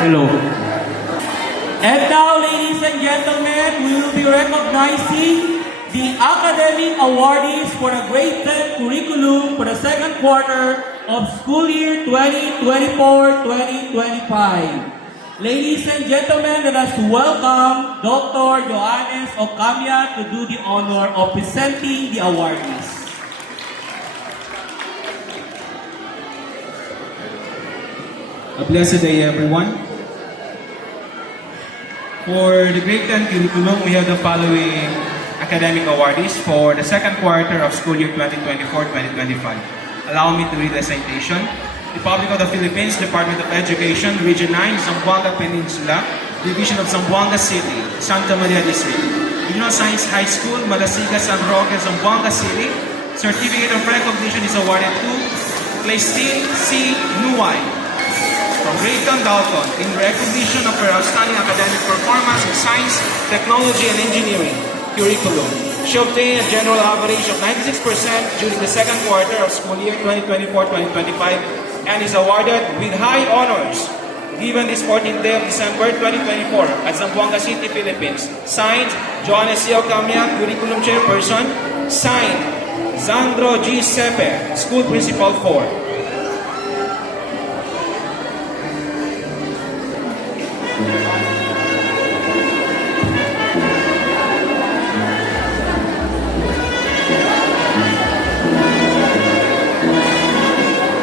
Hello. And now, ladies and gentlemen, we will be recognizing the academic awardees for the grade 10 curriculum for the second quarter of school year 2024-2025. Ladies and gentlemen, let us welcome Dr. Johannes Ocamia to do the honor of presenting the awardees. A blessed day, everyone. For the grade 10 curriculum, we have the following academic awardees for the second quarter of school year 2024-2025. Allow me to read the citation. Republic of the Philippines, Department of Education, Region 9, Zamboanga Peninsula, Division of Zamboanga City, Santa Maria District. Regional Science High School, Malasiga, San Roque, Zamboanga City. Certificate of recognition is awarded to Cleistine C. Nuway from grade 10 Dalton in recognition of her outstanding academic performance in science, technology, and engineering curriculum. She obtained a general average of 96% during the second quarter of school year 2024-2025 and is awarded with high honors given this 14th day of December 2024 at Zamboanga City, Philippines. Signed, Johannes C. Ocamia, Curriculum Chairperson. Signed, Zandro G. Sepe, School Principal 4.